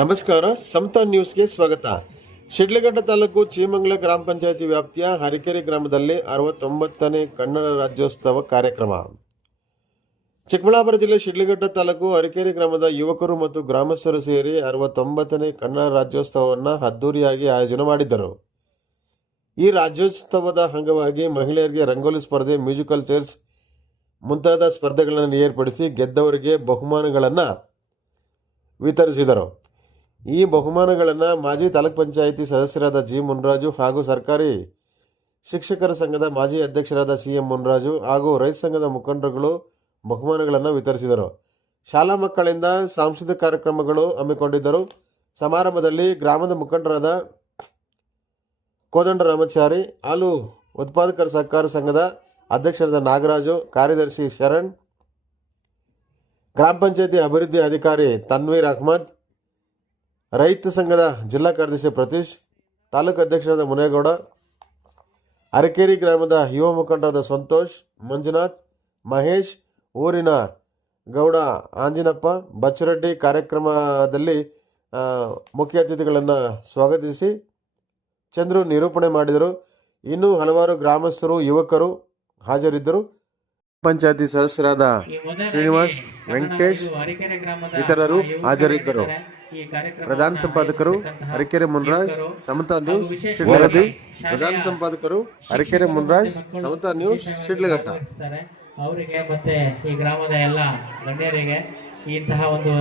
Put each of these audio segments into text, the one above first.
ನಮಸ್ಕಾರ, ಸಮತಾ ನ್ಯೂಸ್ಗೆ ಸ್ವಾಗತ. ಶಿಡ್ಲಘಟ್ಟ ತಾಲೂಕು ಚೀಮಂಗಲ ಗ್ರಾಮ ಪಂಚಾಯಿತಿ ವ್ಯಾಪ್ತಿಯ ಹರಿಕೆರೆ ಗ್ರಾಮದಲ್ಲಿ 69ನೇ ಕನ್ನಡ ರಾಜ್ಯೋತ್ಸವ ಕಾರ್ಯಕ್ರಮ. ಚಿಕ್ಕಬಳ್ಳಾಪುರ ಜಿಲ್ಲೆ ಶಿಡ್ಲಘಟ್ಟ ತಾಲೂಕು ಹರಿಕೆರೆ ಗ್ರಾಮದ ಯುವಕರು ಮತ್ತು ಗ್ರಾಮಸ್ಥರು ಸೇರಿ 69ನೇ ಕನ್ನಡ ರಾಜ್ಯೋತ್ಸವವನ್ನು ಅದ್ದೂರಿಯಾಗಿ ಆಯೋಜನೆ ಮಾಡಿದ್ದರು. ಈ ರಾಜ್ಯೋತ್ಸವದ ಅಂಗವಾಗಿ ಮಹಿಳೆಯರಿಗೆ ರಂಗೋಲಿ ಸ್ಪರ್ಧೆ, ಮ್ಯೂಸಿಕಲ್ ಚೇರ್ಸ್ ಮುಂತಾದ ಸ್ಪರ್ಧೆಗಳನ್ನು ಏರ್ಪಡಿಸಿ ಗೆದ್ದವರಿಗೆ ಬಹುಮಾನಗಳನ್ನು ವಿತರಿಸಿದರು. ಈ ಬಹುಮಾನಗಳನ್ನು ಮಾಜಿ ತಾಲೂಕ್ ಪಂಚಾಯಿತಿ ಸದಸ್ಯರಾದ ಜಿ ಮುನ್ರಾಜು ಹಾಗೂ ಸರ್ಕಾರಿ ಶಿಕ್ಷಕರ ಸಂಘದ ಮಾಜಿ ಅಧ್ಯಕ್ಷರಾದ CM ಮುನ್ರಾಜು ಹಾಗೂ ರೈತ ಸಂಘದ ಮುಖಂಡರುಗಳು ಬಹುಮಾನಗಳನ್ನು ವಿತರಿಸಿದರು. ಶಾಲಾ ಮಕ್ಕಳಿಂದ ಸಾಂಸ್ಕೃತಿಕ ಕಾರ್ಯಕ್ರಮಗಳು ಹಮ್ಮಿಕೊಂಡಿದ್ದರು. ಸಮಾರಂಭದಲ್ಲಿ ಗ್ರಾಮದ ಮುಖಂಡರಾದ ಕೋದಂಡ ರಾಮಚಾರಿ, ಹಾಲು ಉತ್ಪಾದಕರ ಸಹಕಾರ ಸಂಘದ ಅಧ್ಯಕ್ಷರಾದ ನಾಗರಾಜು, ಕಾರ್ಯದರ್ಶಿ ಶರಣ್, ಗ್ರಾಮ ಪಂಚಾಯಿತಿ ಅಭಿವೃದ್ಧಿ ಅಧಿಕಾರಿ ತನ್ವೀರ್ ಅಹ್ಮದ್, ರೈತ ಸಂಘದ ಜಿಲ್ಲಾ ಕಾರ್ಯದರ್ಶಿ ಪ್ರತೀಶ್, ತಾಲೂಕು ಅಧ್ಯಕ್ಷರಾದ ಮುನೇಗೌಡ, ಅರಕೇರಿ ಗ್ರಾಮದ ಯುವ ಮುಖಂಡರಾದ ಸಂತೋಷ್, ಮಂಜುನಾಥ್, ಮಹೇಶ್, ಊರಿನ ಗೌಡ ಆಂಜಿನಪ್ಪ, ಬಚ್ಚರೆಡ್ಡಿ ಕಾರ್ಯಕ್ರಮದಲ್ಲಿ ಮುಖ್ಯ ಅತಿಥಿಗಳನ್ನು ಸ್ವಾಗತಿಸಿ ಚಂದ್ರು ನಿರೂಪಣೆ ಮಾಡಿದರು. ಇನ್ನೂ ಹಲವಾರು ಗ್ರಾಮಸ್ಥರು, ಯುವಕರು ಹಾಜರಿದ್ದರು. ಪಂಚಾಯತಿ ಸದಸ್ಯರಾದ ಶ್ರೀನಿವಾಸ್, ವೆಂಕಟೇಶ್ ಇತರರು ಹಾಜರಿದ್ದರು. ಪ್ರಧಾನ ಸಂಪಾದಕರು ಹರಿಕೆರೆ ಮುನ್ರಾಜ್, ಸಮತಾ ನ್ಯೂಸ್ ವರದಿ. ಪ್ರಧಾನ ಸಂಪಾದಕರು ಹರಿಕೆರೆ ಮುನ್ರಾಜ್, ಸಮತಾ ನ್ಯೂಸ್ ಶಿಡ್ಲಘಟ್ಟ. ಅವರಿಗೆ ಮತ್ತೆ ಈ ಗ್ರಾಮದ ಎಲ್ಲ ಗಣ್ಯರಿಗೆ ಇಂತಹ ಒಂದು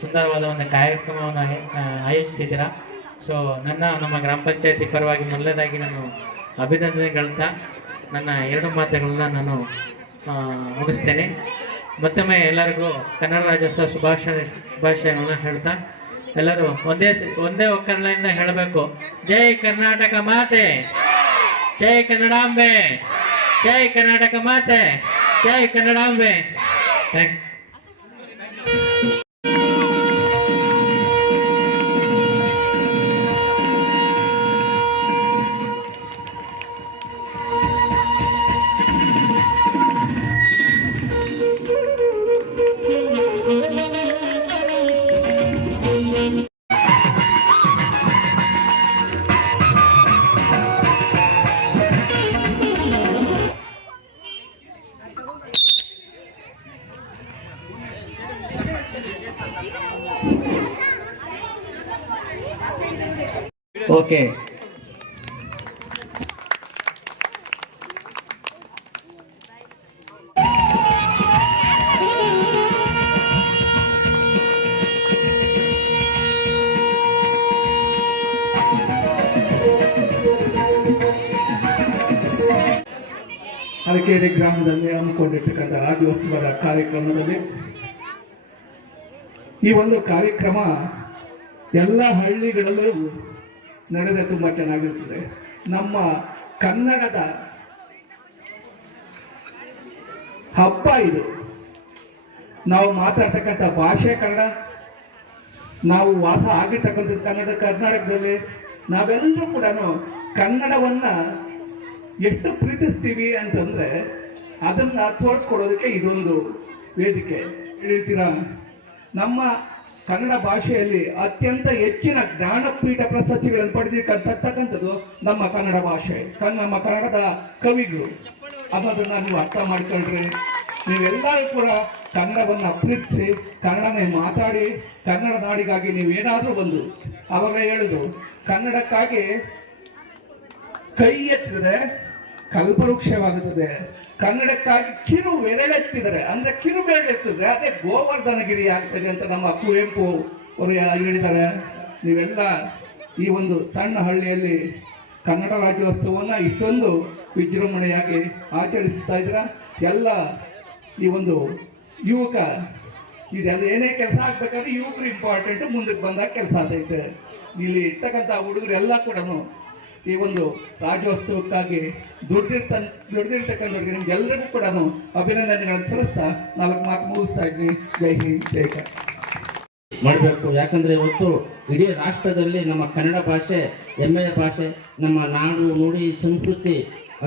ಸುಂದರವಾದ ಒಂದು ಕಾರ್ಯಕ್ರಮವನ್ನು ಆಯೋಜಿಸಿದ್ದೀರಾ. ಸೊ ನಮ್ಮ ಗ್ರಾಮ ಪಂಚಾಯತಿ ಪರವಾಗಿ ಮೊದಲನೇದಾಗಿ ನಾನು ಅಭಿನಂದನೆಗಳಂತ ನನ್ನ ಎರಡು ಮಾತುಗಳನ್ನ ನಾನು ಮುಗಿಸ್ತೇನೆ. ಮತ್ತೊಮ್ಮೆ ಎಲ್ಲರಿಗೂ ಕನ್ನಡ ರಾಜ್ಯೋತ್ಸವ ಶುಭಾಶಯಗಳನ್ನ ಹೇಳ್ತಾ ಎಲ್ಲರೂ ಒಂದೇ ಒಕ್ಕಲಿನಿಂದ ಹೇಳಬೇಕು, ಜೈ ಕರ್ನಾಟಕ ಮಾತೆ, ಜೈ ಕನ್ನಡಾಂಬೆ, ಜೈ ಕರ್ನಾಟಕ ಮಾತೆ, ಜೈ Kannadambe. Thank you. Okay, Harakeri ಗ್ರಾಮದಲ್ಲಿ ಹಮ್ಮಿಕೊಂಡಿರ್ತಕ್ಕಂಥ ರಾಜ್ಯೋತ್ಸವದ ಕಾರ್ಯಕ್ರಮದಲ್ಲಿ ಈ ಒಂದು ಕಾರ್ಯಕ್ರಮ ಎಲ್ಲ ಹಳ್ಳಿಗಳಲ್ಲೂ ನಡೆದ ತುಂಬ ಚೆನ್ನಾಗಿರ್ತದೆ. ನಮ್ಮ ಕನ್ನಡದ ಹಬ್ಬ ಇದು. ನಾವು ಮಾತಾಡ್ತಕ್ಕಂಥ ಭಾಷೆ ಕನ್ನಡ, ನಾವು ವಾಸ ಆಗಿರ್ತಕ್ಕಂಥದ್ದು ಕರ್ನಾಟಕದಲ್ಲಿ. ನಾವೆಲ್ಲರೂ ಕೂಡ ಕನ್ನಡವನ್ನ ಎಷ್ಟು ಪ್ರೀತಿಸ್ತೀವಿ ಅಂತಂದ್ರೆ ಅದನ್ನ ತೋರಿಸ್ಕೊಡೋದಕ್ಕೆ ಇದೊಂದು ವೇದಿಕೆ. ಹೇಳ್ತೀರಾ, ನಮ್ಮ ಕನ್ನಡ ಭಾಷೆಯಲ್ಲಿ ಅತ್ಯಂತ ಹೆಚ್ಚಿನ ಜ್ಞಾನಪೀಠ ಪ್ರಶಸ್ತಿಗಳನ್ನು ಪಡೆದಿರ್ತಕ್ಕಂಥದ್ದು ನಮ್ಮ ಕನ್ನಡ ಭಾಷೆ, ನಮ್ಮ ಕನ್ನಡದ ಕವಿಗಳು. ಅನ್ನೋದನ್ನ ನೀವು ಅರ್ಥ ಮಾಡ್ಕೊಳ್ರಿ. ನೀವೆಲ್ಲರೂ ಕೂಡ ಕನ್ನಡವನ್ನು ಪ್ರೀತಿಸಿ, ಕನ್ನಡನೇ ಮಾತಾಡಿ, ಕನ್ನಡ ನಾಡಿಗಾಗಿ ನೀವೇನಾದರೂ ಒಂದು ಅವಾಗ ಹೇಳಿದ್ರು, ಕನ್ನಡಕ್ಕಾಗಿ ಕೈ ಎತ್ತಿದರೆ ಕಲ್ಪವೃಕ್ಷವಾಗುತ್ತದೆ, ಕನ್ನಡಕ್ಕಾಗಿ ಕಿರು ಬೆರಳೆತ್ತಿದರೆ ಅಂದ್ರೆ ಕಿರು ಬೆರಳೆತ್ತಿದ್ರೆ ಅದೇ ಗೋವರ್ಧನಗಿರಿ ಆಗ್ತದೆ ಅಂತ ನಮ್ಮ ಕುವೆಂಪು ಅವರು ಹೇಳಿದ್ದಾರೆ. ನೀವೆಲ್ಲ ಈ ಒಂದು ಸಣ್ಣ ಹಳ್ಳಿಯಲ್ಲಿ ಕನ್ನಡ ರಾಜ್ಯೋತ್ಸವವನ್ನು ಇಷ್ಟೊಂದು ವಿಜೃಂಭಣೆಯಾಗಿ ಆಚರಿಸ್ತಾ ಇದ್ದೀರಾ. ಎಲ್ಲ ಈ ಒಂದು ಯುವಕ ಇದೆಲ್ಲ ಏನೇ ಕೆಲಸ ಆಗ್ಬೇಕಾದ್ರೆ ಯುವಕರು ಇಂಪಾರ್ಟೆಂಟ್, ಮುಂದಕ್ಕೆ ಬಂದಾಗ ಕೆಲಸ ಆಗ್ತೈತೆ. ಇಲ್ಲಿ ಇರ್ತಕ್ಕಂಥ ಹುಡುಗರೆಲ್ಲ ಕೂಡ ಈ ಒಂದು ರಾಜ್ಯೋತ್ಸವಕ್ಕಾಗಿ ದುಡ್ದಿರ್ತಕ್ಕಂಥವ್ರಿಗೆ ನಿಮ್ಗೆಲ್ಲರಿಗೂ ಕೂಡ ಅಭಿನಂದನೆಗಳನ್ನು ಸಲ್ಲಿಸ್ತಾ 4 ಮಾತು ಮುಗಿಸ್ತಾ ಇದ್ವಿ. ಜೈ ಹಿಂದ್, ಜೈ ಕರ್ನಾಟಕ ಮಾಡಬೇಕು. ಯಾಕಂದರೆ ಇವತ್ತು ಇಡೀ ರಾಷ್ಟ್ರದಲ್ಲಿ ನಮ್ಮ ಕನ್ನಡ ಭಾಷೆ ಹೆಮ್ಮೆಯ ಭಾಷೆ. ನಮ್ಮ ನಾಡು, ನುಡಿ, ಸಂಸ್ಕೃತಿ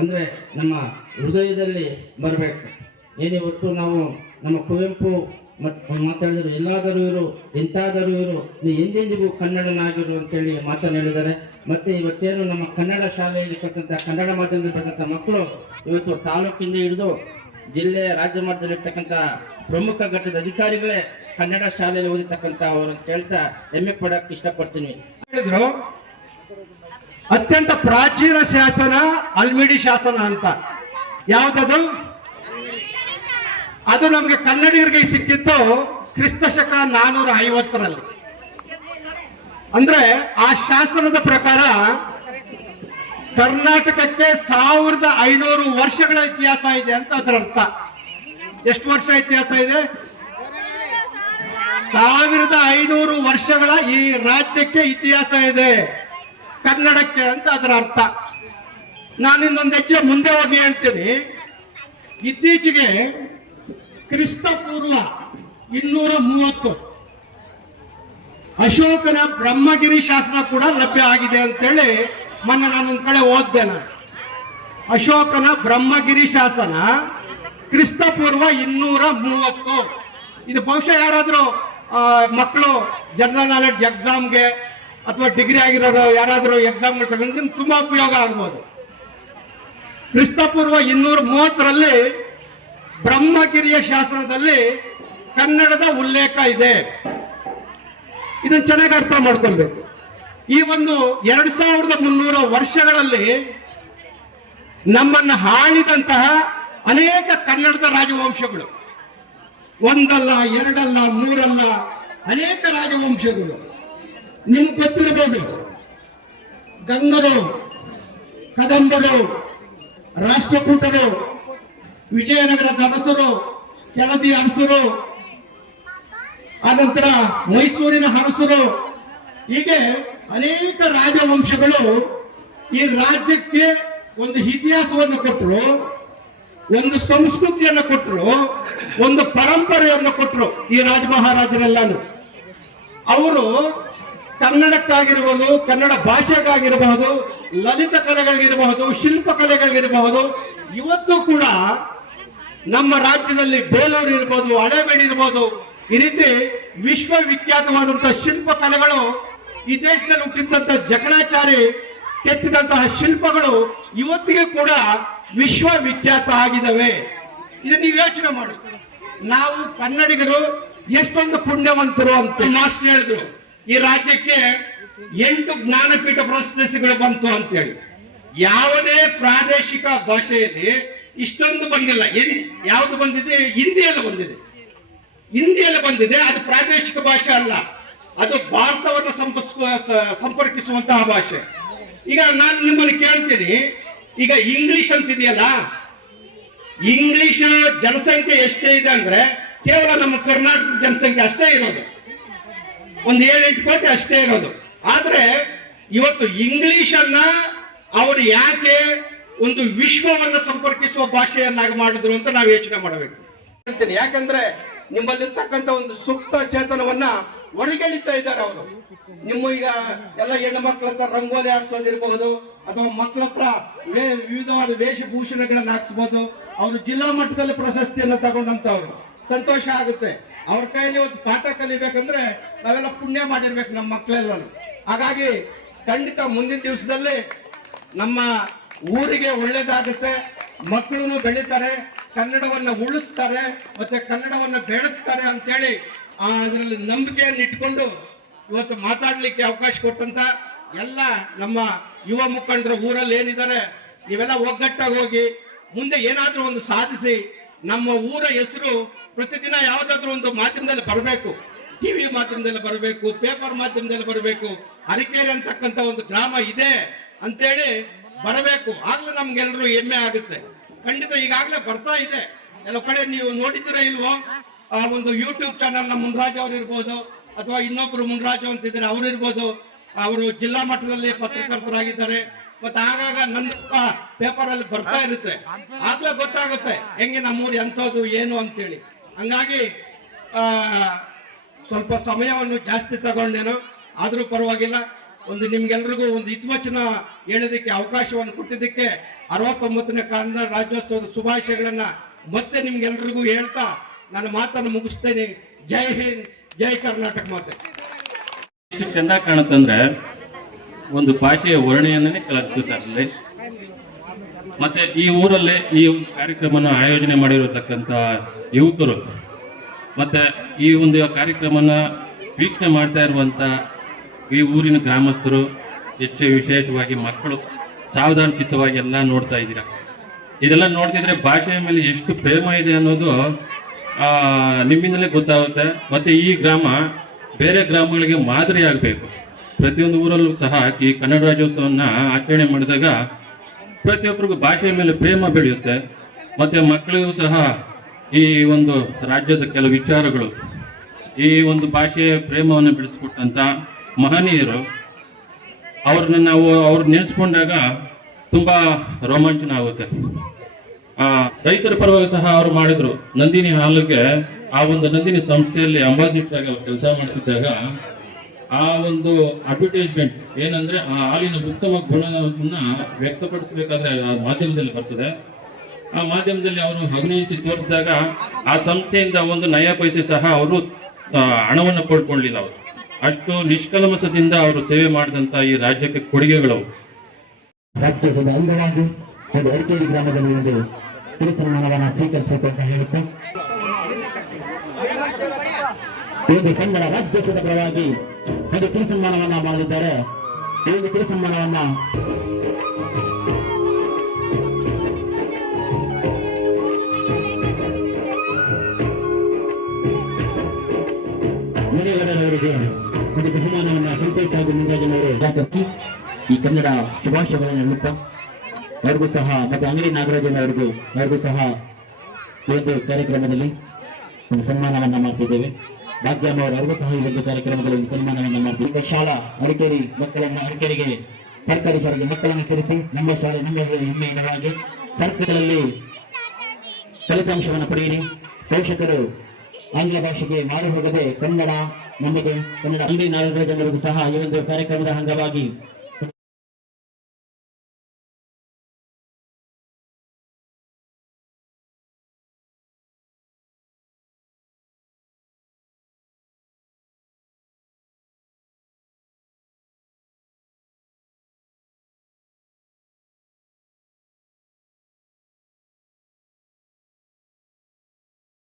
ಅಂದರೆ ನಮ್ಮ ಹೃದಯದಲ್ಲಿ ಬರಬೇಕು. ಏನಿವತ್ತು ನಾವು ನಮ್ಮ ಕುವೆಂಪು ಮಾತಾಡಿದರು. ಎಲ್ಲಾದರೂ ಇರು, ಎಂತಾದರೂ ಇರು, ನೀ ಎಂದೆಂದಿಗೂ ಕನ್ನಡನಾಗಿರು ಅಂತೇಳಿ ಮಾತನ್ನು ಹೇಳಿದ್ದಾರೆ. ಮತ್ತೆ ಇವತ್ತೇನು ನಮ್ಮ ಕನ್ನಡ ಶಾಲೆಯಲ್ಲಿ ಇರ್ತಕ್ಕಂಥ ಕನ್ನಡ ಮಾಧ್ಯಮದಲ್ಲಿ ಬರ್ತಕ್ಕಂಥ ಮಕ್ಕಳು ಇವತ್ತು ತಾಲೂಕಿಂದ ಹಿಡಿದು ಜಿಲ್ಲೆ ರಾಜ್ಯ ಮಟ್ಟದಲ್ಲಿ ಇರ್ತಕ್ಕಂಥ ಪ್ರಮುಖ ಘಟ್ಟದ ಅಧಿಕಾರಿಗಳೇ ಕನ್ನಡ ಶಾಲೆಯಲ್ಲಿ ಓದಿರ್ತಕ್ಕಂಥ ಅವರನ್ನು ಕೇಳ್ತಾ ಹೆಮ್ಮೆ ಪಡಕ್ಕೆ ಇಷ್ಟಪಡ್ತೀನಿ. ಹೇಳಿದ್ರು ಅತ್ಯಂತ ಪ್ರಾಚೀನ ಶಾಸನ ಅಲ್ಮಿಡಿ ಶಾಸನ ಅಂತ. ಯಾವ್ದದು? ಅದು ನಮಗೆ ಕನ್ನಡಿಗರಿಗೆ ಸಿಕ್ಕಿತ್ತು ಕ್ರಿಸ್ತ ಶಕ 450ರಲ್ಲಿ. ಅಂದ್ರೆ ಆ ಶಾಸನದ ಪ್ರಕಾರ ಕರ್ನಾಟಕಕ್ಕೆ 1500 ವರ್ಷಗಳ ಇತಿಹಾಸ ಇದೆ ಅಂತ ಅದರ ಅರ್ಥ. ಎಷ್ಟು ವರ್ಷ ಇತಿಹಾಸ ಇದೆ? 1500 ವರ್ಷಗಳ ಈ ರಾಜ್ಯಕ್ಕೆ ಇತಿಹಾಸ ಇದೆ, ಕನ್ನಡಕ್ಕೆ ಅಂತ ಅದರ ಅರ್ಥ. ನಾನು ಇನ್ನೊಂದು ಹೆಜ್ಜೆ ಮುಂದೆ ಹೋಗಿ ಹೇಳ್ತೀನಿ. ಇತ್ತೀಚೆಗೆ ಕ್ರಿಸ್ತ ಪೂರ್ವ 230 ಅಶೋಕನ ಬ್ರಹ್ಮಗಿರಿ ಶಾಸನ ಕೂಡ ಲಭ್ಯ ಆಗಿದೆ ಅಂತೇಳಿ ಮೊನ್ನೆ ನಾನೊಂದು ಕಡೆ ಓದ್ದೆ. ನಾನು ಅಶೋಕನ ಬ್ರಹ್ಮಗಿರಿ ಶಾಸನ ಕ್ರಿಸ್ತ ಪೂರ್ವ 230. ಇದು ಬಹುಶಃ ಯಾರಾದರೂ ಮಕ್ಕಳು ಜನರಲ್ ನಾಲೆಡ್ಜ್ ಎಕ್ಸಾಮ್ಗೆ ಅಥವಾ ಡಿಗ್ರಿ ಆಗಿರೋರು ಯಾರಾದರೂ ಎಕ್ಸಾಮ್ಗಳು ತಗೊಂಡು ತುಂಬಾ ಉಪಯೋಗ ಆಗ್ಬೋದು. ಕ್ರಿಸ್ತಪೂರ್ವ 230ರಲ್ಲಿ ಬ್ರಹ್ಮಗಿರಿಯ ಶಾಸನದಲ್ಲಿ ಕನ್ನಡದ ಉಲ್ಲೇಖ ಇದೆ. ಇದನ್ನು ಚೆನ್ನಾಗಿ ಅರ್ಥ ಮಾಡ್ಕೊಳ್ಬೇಕು. ಈ ಒಂದು 2300 ವರ್ಷಗಳಲ್ಲಿ ನಮ್ಮನ್ನು ಆಳಿದಂತಹ ಅನೇಕ ಕನ್ನಡದ ರಾಜವಂಶಗಳು, ಒಂದಲ್ಲ ಎರಡಲ್ಲ ಮೂರಲ್ಲ, ಅನೇಕ ರಾಜವಂಶಗಳು ನಿಮ್ಗೆ ಗೊತ್ತಿರಬಹುದು. ಗಂಗರು, ಕದಂಬರು, ರಾಷ್ಟ್ರಕೂಟರು, ವಿಜಯನಗರದ ಅರಸರು, ಕೆಳದಿ ಅರಸರು, ಆನಂತರ ಮೈಸೂರಿನ ಅರಸರು, ಹೀಗೆ ಅನೇಕ ರಾಜವಂಶಗಳು ಈ ರಾಜ್ಯಕ್ಕೆ ಒಂದು ಇತಿಹಾಸವನ್ನು ಕೊಟ್ಟರು, ಒಂದು ಸಂಸ್ಕೃತಿಯನ್ನು ಕೊಟ್ಟರು, ಒಂದು ಪರಂಪರೆಯನ್ನು ಕೊಟ್ಟರು. ಈ ರಾಜ ಮಹಾರಾಜರೆಲ್ಲಾನು ಅವರು ಕನ್ನಡಕ್ಕಾಗಿರಬಹುದು, ಕನ್ನಡ ಭಾಷೆಗಾಗಿರಬಹುದು, ಲಲಿತ ಕಲೆಗಳಿಗಿರಬಹುದು, ಶಿಲ್ಪ ಕಲೆಗಳಿಗಿರಬಹುದು, ಇವತ್ತು ಕೂಡ ನಮ್ಮ ರಾಜ್ಯದಲ್ಲಿ ಬೇಲೂರು ಇರ್ಬೋದು, ಹಳೇಬೇಡಿ ಇರ್ಬೋದು, ಈ ರೀತಿ ವಿಶ್ವವಿಖ್ಯಾತವಾದಂತಹ ಶಿಲ್ಪ ಕಲೆಗಳು, ಈ ದೇಶದಲ್ಲಿ ಹುಟ್ಟಿದಂತ ಜಕಣಾಚಾರಿ ಕೆತ್ತಿದಂತಹ ಶಿಲ್ಪಗಳು ಇವತ್ತಿಗೆ ಕೂಡ ವಿಶ್ವವಿಖ್ಯಾತ ಆಗಿದ್ದಾವೆ. ಇದನ್ನ ನೀವು ಯೋಚನೆ ಮಾಡಿ. ನಾವು ಕನ್ನಡಿಗರು ಎಷ್ಟೊಂದು ಪುಣ್ಯವಂತರು ಅಂತ ಮಾಸ್ಟರ್ ಹೇಳಿದ್ರು. ಈ ರಾಜ್ಯಕ್ಕೆ 8 ಜ್ಞಾನಪೀಠ ಪ್ರಶಸ್ತಿಗಳು ಬಂತು ಅಂತೇಳಿ. ಯಾವುದೇ ಪ್ರಾದೇಶಿಕ ಭಾಷೆಯಲ್ಲಿ ಇಷ್ಟೊಂದು ಬಂದಿಲ್ಲ. ಯಾವುದು ಬಂದಿದೆ? ಹಿಂದಿಯಲ್ಲಿ ಬಂದಿದೆ. ಹಿಂದಿಯಲ್ಲಿ ಬಂದಿದೆ. ಅದು ಪ್ರಾದೇಶಿಕ ಭಾಷೆ ಅಲ್ಲ, ಅದು ಭಾರತವನ್ನು ಸಂಪರ್ಕಿಸುವಂತಹ ಭಾಷೆ. ಈಗ ನಾನು ನಿಮ್ಮನ್ನು ಕೇಳ್ತೀನಿ, ಈಗ ಇಂಗ್ಲಿಷ್ ಅಂತಿದೆಯಲ್ಲ, ಇಂಗ್ಲಿಷ್ ಜನಸಂಖ್ಯೆ ಎಷ್ಟೇ ಇದೆ ಅಂದ್ರೆ ಕೇವಲ ನಮ್ಮ ಕರ್ನಾಟಕದ ಜನಸಂಖ್ಯೆ ಅಷ್ಟೇ ಇರೋದು, ಒಂದು 7-8 ಕೋಟಿ ಅಷ್ಟೇ ಇರೋದು. ಆದ್ರೆ ಇವತ್ತು ಇಂಗ್ಲಿಷ್ ಅನ್ನ ಅವರು ಯಾಕೆ ಒಂದು ವಿಶ್ವವನ್ನ ಸಂಪರ್ಕಿಸುವ ಭಾಷೆಯನ್ನಾಗಿ ಮಾಡಿದ್ರು ಅಂತ ನಾವು ಯೋಚನೆ ಮಾಡಬೇಕು. ಯಾಕಂದ್ರೆ ನಿಮ್ಮಲ್ಲಿರ್ತಕ್ಕಂಥ ಒಂದು ಸುಪ್ತ ಚೇತನವನ್ನ ಒಳಗೆಳಿತಾ ಇದ್ದಾರೆ ಅವರು. ನಿಮ್ಮ ಈಗ ಎಲ್ಲ ಹೆಣ್ಣು ಮಕ್ಕಳ ಹತ್ರ ರಂಗೋಲಿ ಹಾಕ್ಸೋದಿರ್ಬಹುದು, ಅಥವಾ ಮಕ್ಕಳ ಹತ್ರ ವಿವಿಧವಾದ ವೇಷಭೂಷಣಗಳನ್ನ ಹಾಕ್ಸ್ಬೋದು. ಅವರು ಜಿಲ್ಲಾ ಮಟ್ಟದಲ್ಲಿ ಪ್ರಶಸ್ತಿಯನ್ನು ತಗೊಂಡಂತವ್ರು. ಸಂತೋಷ ಆಗುತ್ತೆ. ಅವ್ರ ಕೈಯಲ್ಲಿ ಒಂದು ಪಾಠ ಕಲಿಬೇಕಂದ್ರೆ ನಾವೆಲ್ಲ ಪುಣ್ಯ ಮಾಡಿರ್ಬೇಕು, ನಮ್ಮ ಮಕ್ಕಳೆಲ್ಲ. ಹಾಗಾಗಿ ಖಂಡಿತ ಮುಂದಿನ ದಿವಸದಲ್ಲಿ ನಮ್ಮ ಊರಿಗೆ ಒಳ್ಳೇದಾಗುತ್ತೆ, ಮಕ್ಕಳು ಬೆಳೀತಾರೆ, ಕನ್ನಡವನ್ನ ಉಳಿಸ್ತಾರೆ, ಮತ್ತೆ ಕನ್ನಡವನ್ನ ಬೆಳೆಸ್ತಾರೆ ಅಂತೇಳಿ ಅದರಲ್ಲಿ ನಂಬಿಕೆಯನ್ನು ಇಟ್ಕೊಂಡು ಇವತ್ತು ಮಾತಾಡ್ಲಿಕ್ಕೆ ಅವಕಾಶ ಕೊಟ್ಟಂತ ಎಲ್ಲ ನಮ್ಮ ಯುವ ಮುಖಂಡರು ಊರಲ್ಲಿ ಏನಿದ್ದಾರೆ, ನೀವೆಲ್ಲ ಒಗ್ಗಟ್ಟಾಗಿ ಹೋಗಿ ಮುಂದೆ ಏನಾದ್ರೂ ಒಂದು ಸಾಧಿಸಿ ನಮ್ಮ ಊರ ಹೆಸರು ಪ್ರತಿದಿನ ಯಾವ್ದಾದ್ರು ಒಂದು ಮಾಧ್ಯಮದಲ್ಲಿ ಬರಬೇಕು. ಟಿವಿ ಮಾಧ್ಯಮದಲ್ಲಿ ಬರಬೇಕು, ಪೇಪರ್ ಮಾಧ್ಯಮದಲ್ಲಿ ಬರಬೇಕು. ಅರಕೇರಿ ಅಂತಕ್ಕಂಥ ಒಂದು ಗ್ರಾಮ ಇದೆ ಅಂತೇಳಿ ಬರಬೇಕು. ಆಗ್ಲೂ ನಮ್ಗೆಲ್ರೂ ಹೆಮ್ಮೆ ಆಗುತ್ತೆ. ಖಂಡಿತ ಈಗಾಗಲೇ ಬರ್ತಾ ಇದೆ. ಎಲ್ಲ ಕಡೆ ನೀವು ನೋಡಿದ್ದೀರಾ ಇಲ್ವೋ? ಆ ಒಂದು ಯೂಟ್ಯೂಬ್ ಚಾನಲ್ ನ ಮುನ್ರಾಜ್ ಅವ್ರು ಇರ್ಬೋದು, ಅಥವಾ ಇನ್ನೊಬ್ರು ಮುನ್ರಾಜು ಅಂತಿದ್ದಾರೆ ಅವ್ರು ಇರ್ಬೋದು. ಅವರು ಜಿಲ್ಲಾ ಮಟ್ಟದಲ್ಲಿ ಪತ್ರಕರ್ತರಾಗಿದ್ದಾರೆ. ಮತ್ತೆ ಆಗಾಗ ನನ್ನ ಪೇಪರ್ ಅಲ್ಲಿ ಬರ್ತಾ ಇರುತ್ತೆ. ಆಗ್ಲೇ ಗೊತ್ತಾಗುತ್ತೆ ಹೆಂಗೆ ನಮ್ಮೂರು ಎಂಥದ್ದು ಏನು ಅಂತೇಳಿ. ಹಂಗಾಗಿ ಸ್ವಲ್ಪ ಸಮಯವನ್ನು ಜಾಸ್ತಿ ತಗೊಂಡೇನೋ, ಆದ್ರೂ ಪರವಾಗಿಲ್ಲ. ಒಂದು ನಿಮ್ಗೆಲ್ರಿಗೂ ಒಂದು ಹಿತವಚನ ಹೇಳೋದಕ್ಕೆ ಅವಕಾಶವನ್ನು ಕೊಟ್ಟಿದ್ದಕ್ಕೆ 69ನೇ ಕನ್ನಡ ರಾಜ್ಯೋತ್ಸವದ ಶುಭಾಶಯಗಳನ್ನ ಮತ್ತೆ ನಿಮ್ಗೆಲ್ರಿಗೂ ಹೇಳ್ತಾ ನನ್ನ ಮಾತನ್ನು ಮುಗಿಸ್ತೇನೆ. ಜೈ ಹಿಂದ್, ಜೈ ಕರ್ನಾಟಕ ಮಾತೆ. ಎಷ್ಟು ಚೆಂದ ಕಾಣುತ್ತಂದ್ರೆ ಒಂದು ಭಾಷೆಯ ವರ್ಣೆಯನ್ನೇ ಕಲಿಸುತ್ತಾರೆ. ಮತ್ತೆ ಈ ಊರಲ್ಲೇ ಈ ಒಂದು ಕಾರ್ಯಕ್ರಮನ ಆಯೋಜನೆ ಮಾಡಿರತಕ್ಕಂಥ ಯುವಕರು ಮತ್ತೆ ಈ ಒಂದು ಕಾರ್ಯಕ್ರಮನ ವೀಕ್ಷಣೆ ಮಾಡ್ತಾ ಇರುವಂತ ಈ ಊರಿನ ಗ್ರಾಮಸ್ಥರು, ಹೆಚ್ಚು ವಿಶೇಷವಾಗಿ ಮಕ್ಕಳು ಸಾವಧಾನ ಚಿತ್ತವಾಗಿ ಎಲ್ಲ ನೋಡ್ತಾ ಇದ್ದೀರಾ. ಇದೆಲ್ಲ ನೋಡ್ತಿದ್ರೆ ಭಾಷೆಯ ಮೇಲೆ ಎಷ್ಟು ಪ್ರೇಮ ಇದೆ ಅನ್ನೋದು ನಿಮ್ಮಿಂದಲೇ ಗೊತ್ತಾಗುತ್ತೆ. ಮತ್ತೆ ಈ ಗ್ರಾಮ ಬೇರೆ ಗ್ರಾಮಗಳಿಗೆ ಮಾದರಿ ಆಗಬೇಕು. ಪ್ರತಿಯೊಂದು ಊರಲ್ಲೂ ಸಹ ಈ ಕನ್ನಡ ರಾಜ್ಯೋತ್ಸವನ್ನ ಆಚರಣೆ ಮಾಡಿದಾಗ ಪ್ರತಿಯೊಬ್ಬರಿಗೂ ಭಾಷೆಯ ಮೇಲೆ ಪ್ರೇಮ ಬೆಳೆಯುತ್ತೆ. ಮತ್ತೆ ಮಕ್ಕಳಿಗೂ ಸಹ ಈ ಒಂದು ರಾಜ್ಯದ ಕೆಲವು ವಿಚಾರಗಳು, ಈ ಒಂದು ಭಾಷೆಯ ಪ್ರೇಮವನ್ನು ಬೆಳೆಸ್ಕೊಟ್ಟಂತ ಮಹನೀಯರು, ಅವ್ರು ನೆನೆಸ್ಕೊಂಡಾಗ ತುಂಬಾ ರೋಮಾಂಚನ ಆಗುತ್ತೆ. ರೈತರ ಪರವಾಗಿ ಸಹ ಅವರು ಮಾಡಿದ್ರು. ನಂದಿನಿ ಹಾಲಿಗೆ ಆ ಒಂದು ನಂದಿನಿ ಸಂಸ್ಥೆಯಲ್ಲಿ ಅಂಬಾಸಿಡರ್ ಆಗಿ ಅವರು ಕೆಲಸ ಮಾಡ್ತಿದ್ದಾಗ ಆ ಒಂದು ಅಡ್ವರ್ಟೈಸ್ಮೆಂಟ್ ಏನಂದ್ರೆ ಆ ಹಾಲಿನ ಉತ್ತಮ ಗುಣವನ್ನ ವ್ಯಕ್ತಪಡಿಸಬೇಕಾದ್ರೆ ಆ ಮಾಧ್ಯಮದಲ್ಲಿ ಬರ್ತದೆ. ಆ ಮಾಧ್ಯಮದಲ್ಲಿ ಅವರು ಅಭಿನಯಿಸಿ ತೋರಿಸಿದಾಗ ಆ ಸಂಸ್ಥೆಯಿಂದ ಒಂದು ನಯ ಪೈಸೆ ಸಹ ಅವರು ಹಣವನ್ನು ಪಡ್ಕೊಳ್ಳಿಲ್ಲ. ಅವರು ಅಷ್ಟು ನಿಷ್ಕಲ್ಮಸದಿಂದ ಅವರು ಸೇವೆ ಮಾಡಿದಂತ ಈ ರಾಜ್ಯಕ್ಕೆ ಕೊಡುಗೆಗಳು. ರಾಜ್ಯೋತ್ಸವದ ಅಂಗವಾಗಿ ಒಂದು ಅರಕೇರಿ ಗ್ರಾಮದಲ್ಲಿ ಒಂದು ಕಿರು ಸನ್ಮಾನವನ್ನು ಸ್ವೀಕರಿಸಬೇಕು ಅಂತ ಹೇಳುತ್ತಾ ಒಂದು ಕನ್ನಡ ರಾಜ್ಯೋತ್ಸವದ ಪರವಾಗಿ ಒಂದು ಕಿರು ಸನ್ಮಾನವನ್ನ ಮಾಡಲಿದ್ದಾರೆ. ಈ ಒಂದು ಕಿರು ಸನ್ಮಾನವನ್ನ ಮನೆಯವರವರಿಗೆ ಒಂದು ಬಹುಮಾನವನ್ನ ಸಂತೋಷ ಹಾಗೂ ಮುಂದಾಜಿನವರು ಈ ಕನ್ನಡ ಶುಭಾಶಯಗಳನ್ನು ಹೇಳುತ್ತಾ ಅವ್ರಿಗೂ ಸಹ ಮತ್ತೆ ಅಂಗಡಿ ನಾಗರಾಜನ್ ಅವ್ರಿಗೂ ಸಹ ಈ ಒಂದು ಕಾರ್ಯಕ್ರಮದಲ್ಲಿ ಒಂದು ಸನ್ಮಾನವನ್ನ ಮಾಡ್ತಿದ್ದೇವೆ. ಭಾಗ್ಯಮ್ಮ ಅವ್ರಿಗೂ ಸಹ ಈ ಒಂದು ಕಾರ್ಯಕ್ರಮದಲ್ಲಿ ಒಂದು ಸನ್ಮಾನವನ್ನ ಮಾಡ್ತೀವಿ. ಶಾಲಾ ಅರಕೇರಿ ಮಕ್ಕಳನ್ನ ಅರಕೇರಿಗೆ ಸರ್ಕಾರಿ ಶಾಲೆಗೆ ಮಕ್ಕಳನ್ನು ಸೇರಿಸಿ ನಮ್ಮ ಶಾಲೆ ನಮ್ಮ ಹೆಮ್ಮೆಯಿನವಾಗಿ ಸರ್ಕಾರದಲ್ಲಿ ಫಲಿತಾಂಶವನ್ನು ಪಡೆಯಿರಿ. ಪೋಷಕರು ಆಂಗ್ಲ ಭಾಷೆಗೆ ಮಾರು ಹೋಗದೆ ಕನ್ನಡ ನಮಗೆ ಕನ್ನಡ ಅಂಗಡಿ ನಾಗರಾಜನ್ ಅವರಿಗೂ ಸಹ ಈ ಒಂದು ಕಾರ್ಯಕ್ರಮದ ಅಂಗವಾಗಿ